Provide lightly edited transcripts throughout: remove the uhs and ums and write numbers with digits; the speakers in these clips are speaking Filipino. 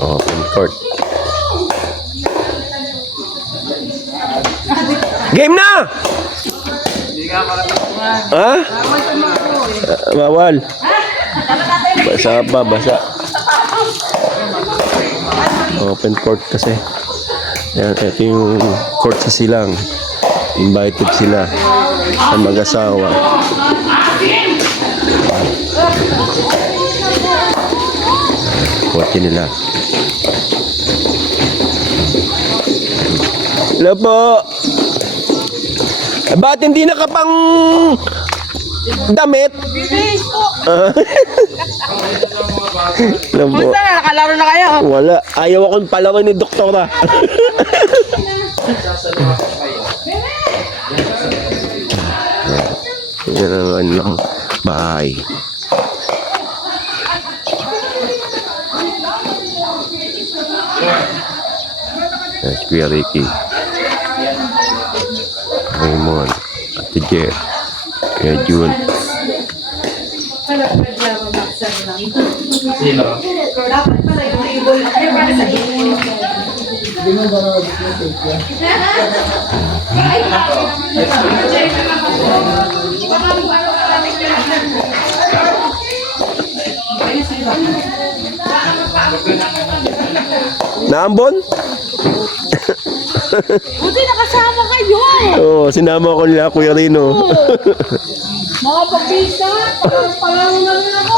Open court. Game na! Ha? Bawal. Basa pa, basa. Open court kasi. Yan, ito yung court sa silang. Invited sila sa mag-asawa. Court nila. Hello po. Ba't hindi nakapang damit? Bibis po. Hello po. Basta na, nakalaro na kayo. Wala. Ayaw akong palawan ni doktora. Yan ang ano, bahay. Yes, Kuya Ricky. Raymond. Ate Je. Kuya Jun. Sino? Naambon? Buti nakasama kayo. Oo, sinama ko nila Kuya Rino. Mga pabisa. Palaro na rin ako.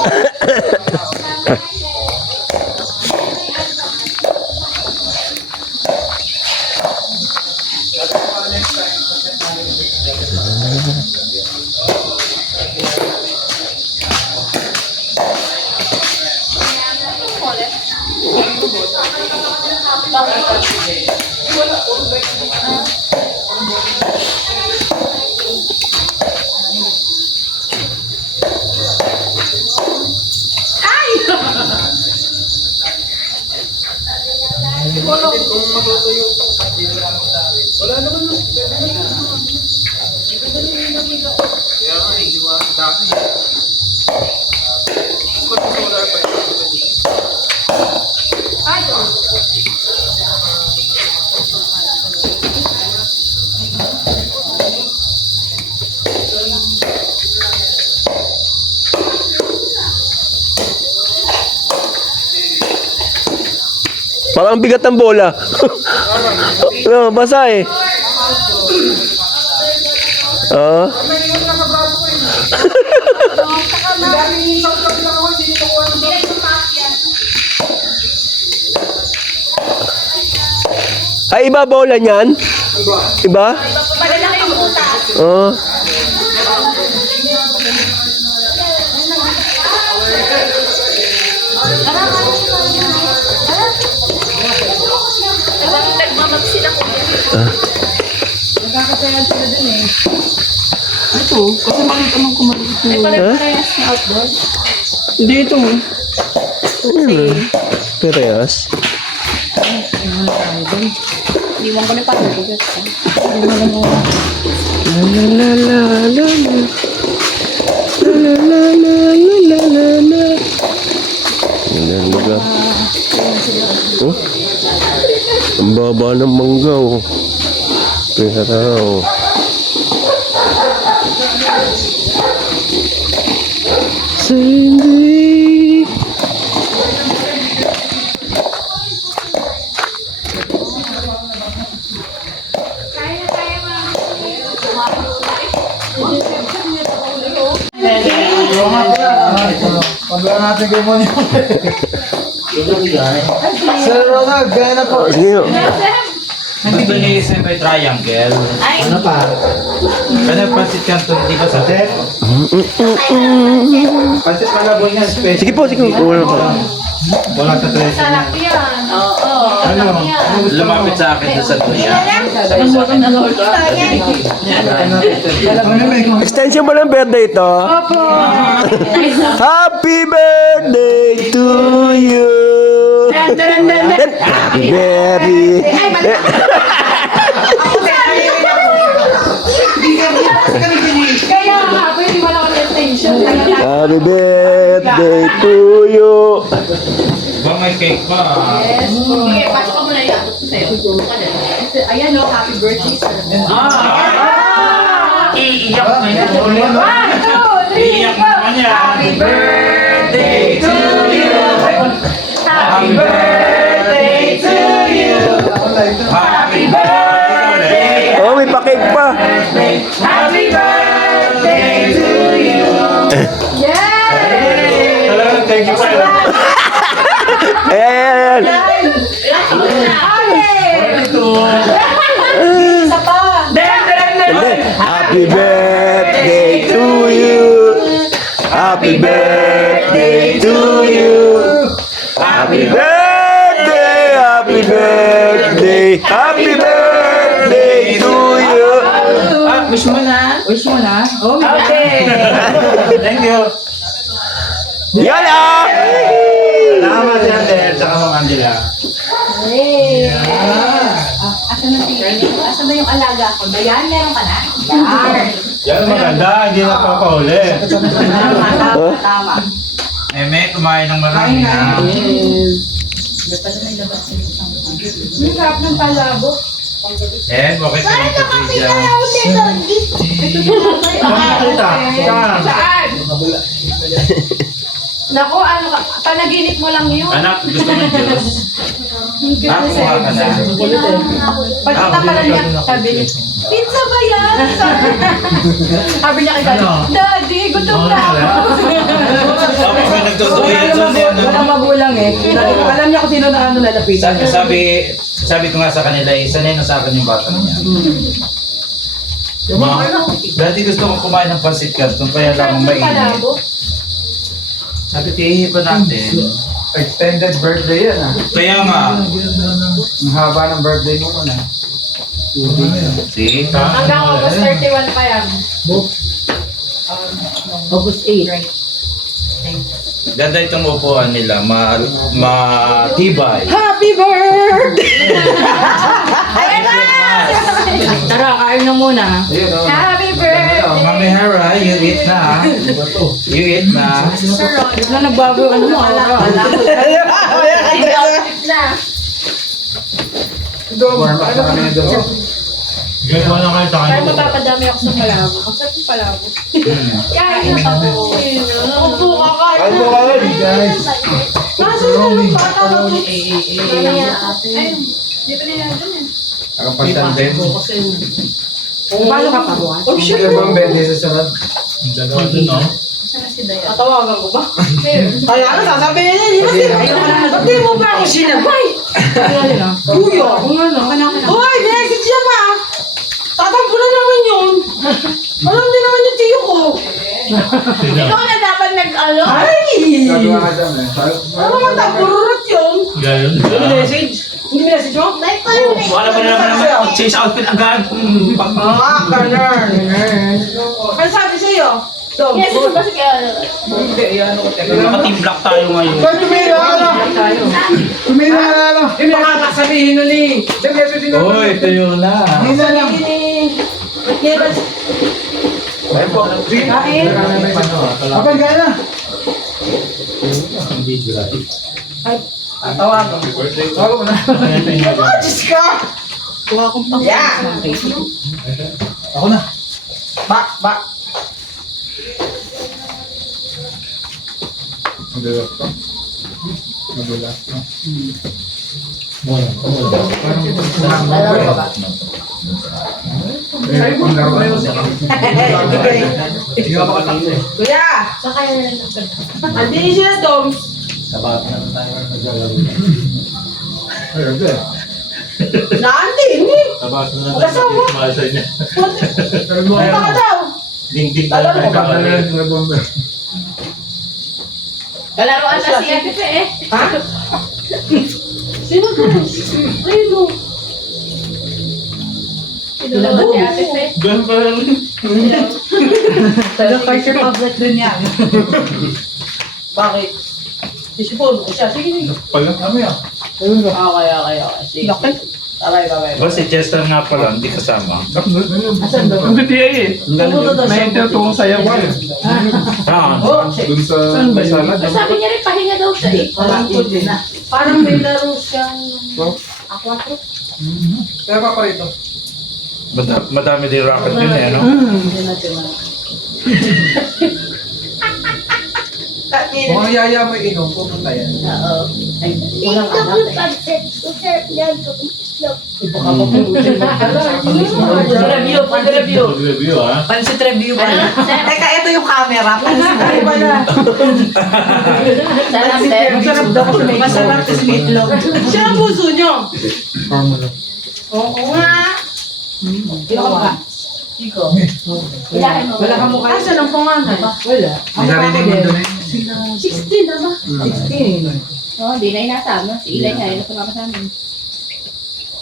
Parang bigat ng bola. No, basa eh. Oo. Ay, iba bola niyan? Iba? Malalaki yung butas. Oo. Nagmamagsin ako. Nakakasayan sila dun eh. Ito, kasi makita mong kumalit Ay, mo. pare-parehas na outdoor. Hindi ito. Pereyas. Iwan ko na pa. La la la la la la. La la la la la la la. Yan baga. Oh. Ang baba ng mangga oh. Pera oh. Cindy. Pagla natin kayo mo niyo. Sir Ronald, gaya na po. Sige oh. Gusto niyo yung may triangle. Ano pa? Kanya pansit canton, di ba sa Pansit? Pansit malaboy niya, special. Sige po, sige po. Wala pa. Wala ka tres. Sarap yan. Oo. Ano? Ano gusto mo? lumapit sa akin sa duya. Extension mo ng birthday ito? Opo. Happy birthday to you. Happy birthday. Kaya nga, pwede mo lang extension. Happy birthday to you. Ba may cake pa? Yes. Sige, pasok ka muna yan. Sa'yo. Ayan o, happy birthday sir. Iiyak na yan. Iiyak na naman yan. Happy birthday to you. Happy birthday to you. Happy birthday. Oh, may pakik pa. Happy birthday to you. Yay! Talagang thank you pa. Ayan. Isa pa. Happy birthday to you. Happy birthday to you. Happy birthday, happy birthday, happy birthday to you. Wish mo na? Wish mo na? Oh, Okay. Thank you. Yan ah! Salamat si Ander, tsaka Ma'am Angela. Yay! Asan na asan na yung alaga ko? Dayan, meron ka na? Yan. Yan ang maganda, hindi na papahuli. Tama. Meme, kumain ng marami na. Ang sarap ng palabo. Bakit ka ng kapidya? Saan? Naku, ano ka? Panaginip mo lang yun. Anak, gusto mo yung Diyos? Kumuha ka na. Pagkita pala niya, sabi niya, pizza ba yan? Sabi niya kay Daddy, Daddy, gutom na ako. Tapos may nagtutuloy doon. Walang magulang eh. Alam niya kung sino na ano lalapitan. Sabi ko nga sa kanila, sanay na sa akin yung bata niya. Dati gusto ko kumain ng pansit canton, kaya lang mainit. Palabo. Sabi, tihihi pa natin. Extended birthday yan ah. Kaya nga, Ang haba ng birthday mo na. see? Hanggang August 31 pa yan. August 8. Ganda itong upuan nila, matibay. Happy birthday! Ayan na! Tara, kain na muna. Ayun oh. Happy birthday! Mami Hera, you eat na. You eat na. Sir Ron. Bigla nagbago yung ano mo. Wala. Na. Warm up na kami doon. Gagawa na kayo sa Kaya kanya. mapapadami ako sa palabo. Ang sarap ng palabo. Kaya yun ako. Upo ka ka. Kain po kayo, guys. Nasa yung bata na po. Ayun. Di pa nila dun eh. Nakapagtandem. Paano ka pa buwan? Oh, shit. Kaya bang bende sa sunod? Dalawa dun, no? Saan na si Dayan? Tatawagan ko ba? Meron. Kaya ano, sasabihin niya, hindi mo ba ako sinabay? Kuya, kung ano. Hoy, next siya pa. Tatampo na naman yun. Alam niyo naman yung tiyo ko. Ikaw na dapat nag-ano? Ay! Gagawa ka dyan eh. Ano man tapururot yun? Gayon Hindi message? Hindi message mo? Wala pa naman change outfit agad. Ah, ganun. Ano sabi sa'yo? Dom, Yes, ito ba si kaya? hindi, yan ako. Nakatimblak tayo ngayon. Ba't tumira na? Tumira na ano? Baka nga sabihin nun eh. Uy, tayo na. Isa lang. Ayun po. Sige. Kain. Kapag gaya na. Tawagan. Tawagan mo na. Diyos ka! Kuha akong pang Yeah! Ako na. Ba. Madulas pa. Madulas pa. Hindi ka makatakbo eh. Kuya! Saka yun na lang. Andin sila, Dom. Ay, grabe. Naandin eh. Kasama. Punta ka daw. Ding-ding tayo may Kalaruan na si Ate eh. Ha? Sino to? Sino? Tinulungan si Ate Pe. Ganun pa lang. Taga-culture public din yan. Bakit? Sisipon ko siya. Sige, sige. Pag kami ah. Okay. Sige. O si Chester nga pala, hindi kasama. Ang BTA eh. May tinutulong sa'yo. Ah, Dun sa sala. Sabi niya rin, pahinga daw siya eh. Parang may laro siyang aquatro. Kaya pa pa ito. madami din racket yun eh, no? Kung ang yaya mo inom, pupunta yan. Oo. Walang anak eh. Review ah. Pansit review ba? Ano? Teka, ito yung camera. Pansit review ba na? Sarap din. Masarap daw kasi may masarap kasi may itlog. Siya ang puso nyo. Oo nga. Ikaw ba? Ikaw. Ilahin mo. Wala ka mukha. Asan ang pangalan? Wala. May narinig mo doon eh. 16 na ba? 16. Oo, di na inasama. Si Ilay nga, yun ang sumama sa amin.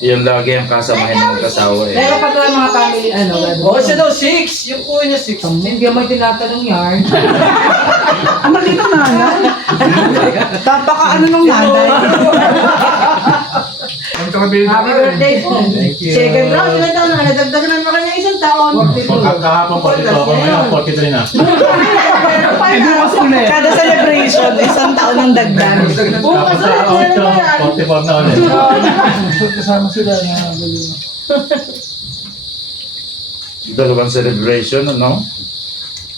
Yan lagi ang kasamahin ng mag-asawa eh. Pero pag mga family, ano? Oo, siya daw 6. Yung kuha niya 6. Hindi mo tinatanong yan. Ang mali ng nanay. Tapaka ano nung nanay. Ang kabili na Happy birthday po. Second round, ilan taon na? Nadagdagan mo kanya isang taon. Kahapon 42 ako, ngayon 43 na. Pero pa na. Kada celebration, isang taon ng dagdag. Bukas ulit, ano ba yan? 44 na ulit. Kasama sila na Dalawang celebration, ano?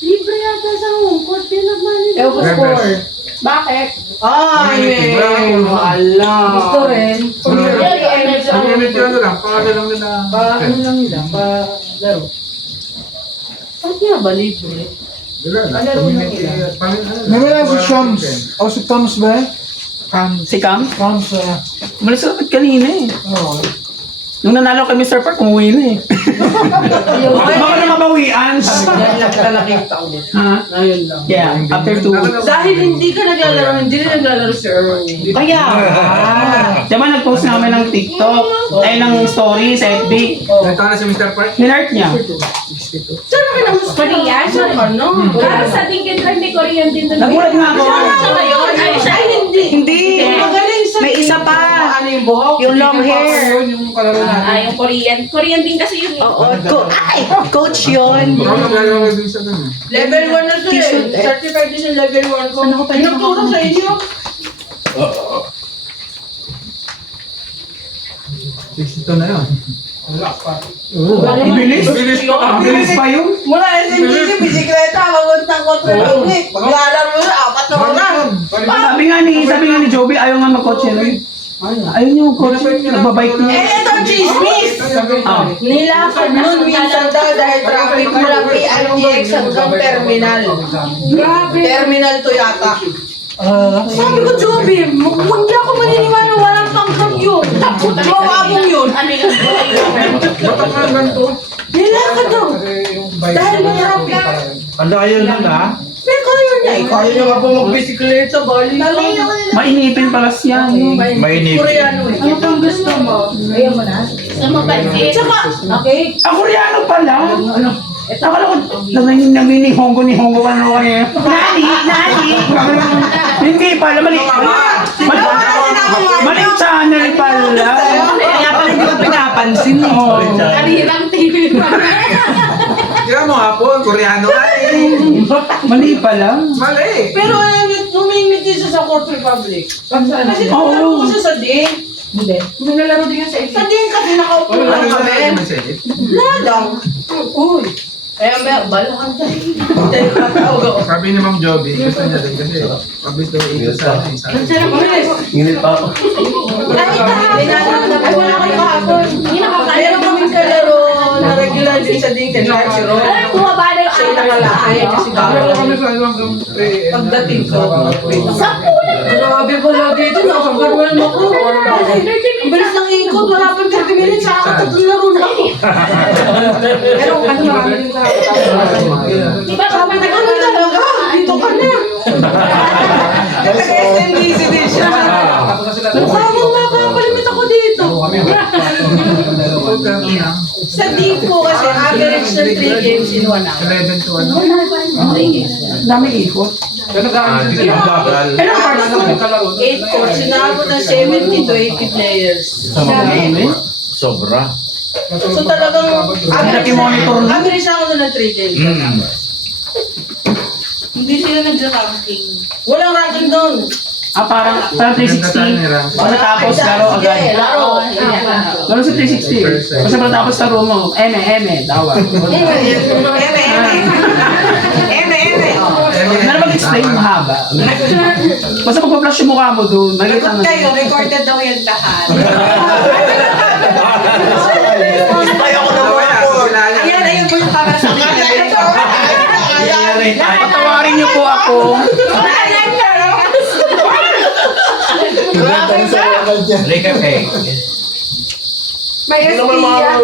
Libre yata sa Hong Kong. Pinagmali. Ewan ko score. Bakit? Ay, ala. Gusto rin. Community ano lang, paano lang nila. Ano lang nila, laro. Saan kaya ba libre? Wala na, Ano community. lang nila? May wala si Shams. O si Kams ba? Si Cam? Kams, Umalis ka kanina eh. oh. Nung nanalo kay Mr. Park, umuwi na eh. Baka na mabawian. Dahil lang ka nakita ulit. Ha? Ngayon lang. Yeah, after 2 weeks. Dahil hindi ka naglalaro, hindi rin naglalaro si Erwin. Kaya, diba nag-post namin ng TikTok, ay ng story sa FB. Nagtawa na si Mr. Park. Minart niya. Saan ka naman sa Korean? Ano? Pero sa tingin ko, hindi Korean din doon. Nagulat nga ako. Siya ba yun? Ay, siya. Ay, hindi. Hindi. Magaling sa May isa pa. Ano yung buhok? Yung long hair. Yung kalaro natin. Yung Korean. Korean din kasi yun. Oo, coach yun. Baka maglalaro din sa dun eh. Level 1 na siya eh. Certified din yung level 1 ko. Ano ko pa nagturo sa inyo? 62 na yun. Bilis. Bilis pa yun. Mula SMGC, bisikleta, papuntang Control Paglalaro mo na, 4 na oras. Sabi nga ni Joby, ayaw nga mag-coach yun. Ayaw niya mag-coach yun. Nagbabike niya. Eh, ito, chismis! Ah. Nilakad nun minsan daw dahil traffic mula PRTX hanggang terminal. Grabe. Terminal to yata. Sabi ko, Joby, hindi ako maniniwala walang pangkat yun. Mawabong yun. Ano yung Batak nga ganito. Nilakad daw. Dahil may traffic. Ang layo nun ah. Pero kaya niya, kaya niya nga po magbisikleta, bali. Mainipin pala siya. Mainip. Koreano eh. Ano pang gusto mo? Ayaw mo na? Sa mapansin? Tsaka, okay. Ah, Koreano pala. Akala ko, naminihongo ka na kaya. Nani. Hindi pala, mali channel pala. Kaya pala hindi ko pinapansin eh. Karirang TV pa. Tira mo hapon, Koreano ay. Mali pala. Mali. Pero humingiti siya sa Fourth Republic. Kasi Oo. nalaro ko siya sa DIN. Hindi. Naglalaro din yan sa Sa DIN kasi nakaupo lang kami. Wala lang. Uy. Kaya may balahan tayo. Sabi ni Ma'am Joby, gusto niya din kasi sabi ito ikot sa atin. Nginit pa ako. Ay, wala kayo kahapon. Hindi nakakain. Meron kaming kalaro na regular din sa DIN kasi si Ron. Ay, bumaba na yung Siya yung nakalaki kasi Pero kami gano'n. sa hanggang 3 Pagdating ko, Sampu na. grabe pala dito, nakakaroon ako. Ang bilis ng ikot, wala pang 30 minutes, sa tatlong laro na ako. Pero ano marami din Di ba? sabi na gano'n talaga, dito ka na. Taga-SNDC din siya. Mukha mo mapapalimit ako dito. Sa deep ko kasi, average ng 3 games in 1 hour. 11 to ano. Dami ikot. Ang bagal. Ilang parts to? 8 courts, sinabot ng 70 to 80 players. Dami. Sobra. So talagang Naki-monitor na. average ako doon ng 3 days. Hindi sila nag-ranking. Walang ranking doon. Parang 360. Pagkatapos laro agad. Sige, laro. Laro sa 360. Basta pagkatapos laro mo, eme, dawa. Meron mag-explain mahaba. Basta magpa-flash yung mukha mo doon. Makikita mo. Recorded daw yan lahat. Ayoko na mo. Ayun po yung camera sa akin. Patawarin niyo po ako. Rika Peg. May SPF.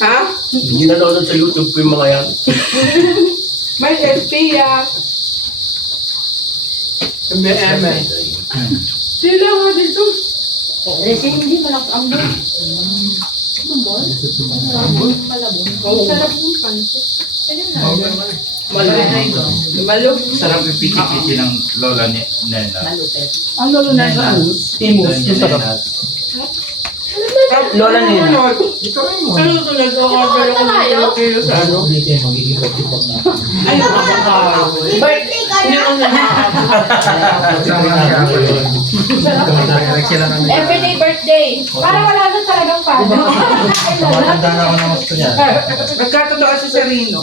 Ha? Hindi nanonood sa YouTube yung mga yan. May SPF. Sila mo dito. Kasi hindi malak ang buhay. Sarap yung pansit. Malog. Sarap yung piti-piti ng lola ni Nena. Ang lolo na sa Timus. Gusto ko. Lola niya. Ano ito? Nag-order ako ng kilo sa ano? Everyday birthday. Para wala na talagang father. Matanda na ako ng gusto niya. Nagkatotoo si Serino.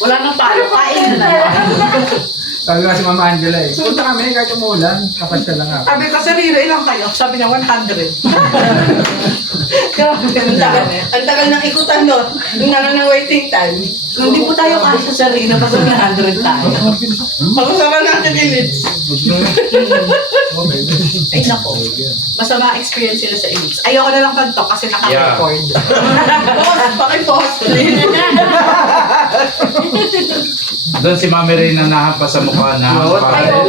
Wala nang palo. Kain na Sabi nga si Mama Angela eh, punta kami kahit umulan, kapag ka lang ako. Sabi ko, Serino, ilang kayo? Sabi niya, 100. Grabe, ang tagal ng ikutan doon. Yung nalang ng waiting time. Kung di po tayo kasya sa Serino, pag 100 tayo. Pag-usapan natin minutes. Ay, nako. Masama experience sila sa Elites. Ayoko na lang pag-talk kasi naka-record. Pause, paki-pause. Doon si Mami Ray na nahampas sa mukha na parang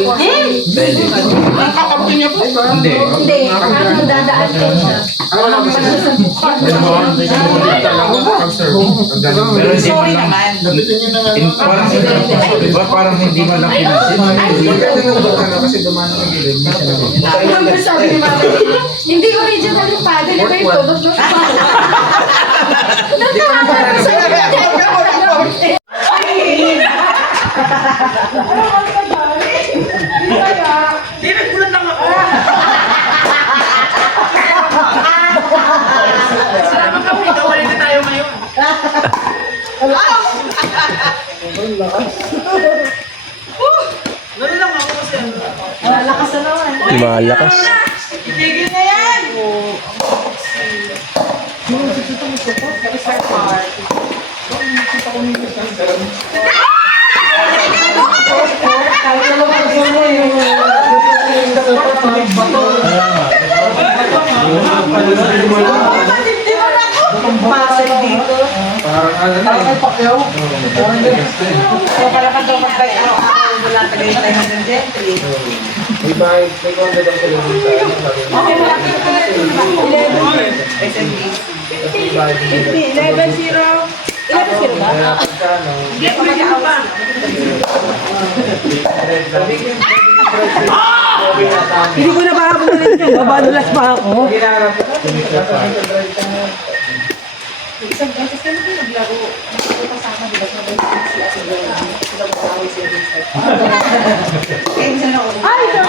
belly. Nakakampi niya po. Hindi. Hindi. Ano dadaan kayo siya. Walang naman sa mukha. Pero hindi mo Sorry lang. naman. Parang hindi mo lang pinasin. Kasi dumaan ng gilid, hindi siya nabit. Ano sabi ni Mama? Hindi original yung father. Di ba yung todo? Di nagbulan lang ako. Salamat kami. Gawalin na tayo ngayon. Nalang ako kasi ano. Malakas na naman. Malakas. Ibigin na yan! Parang ano na eh. Para ka daw mag-buy araw-araw mula tagay-tagay hanggang gentry. May bahay, may condo daw sa loob sa Okay, malaki na pala. 11 SMBC. 11-0. 11-0 ba? Hindi ako nag-awa. Hindi ko na pahabulin yun. Babadulas pa ako. Ginarap ko. Isang beses ka na naglaro. Nakapag kasama, di ba? Sabay si Ate Gwen. Sila mag-away si Elizabeth. Ay, ito!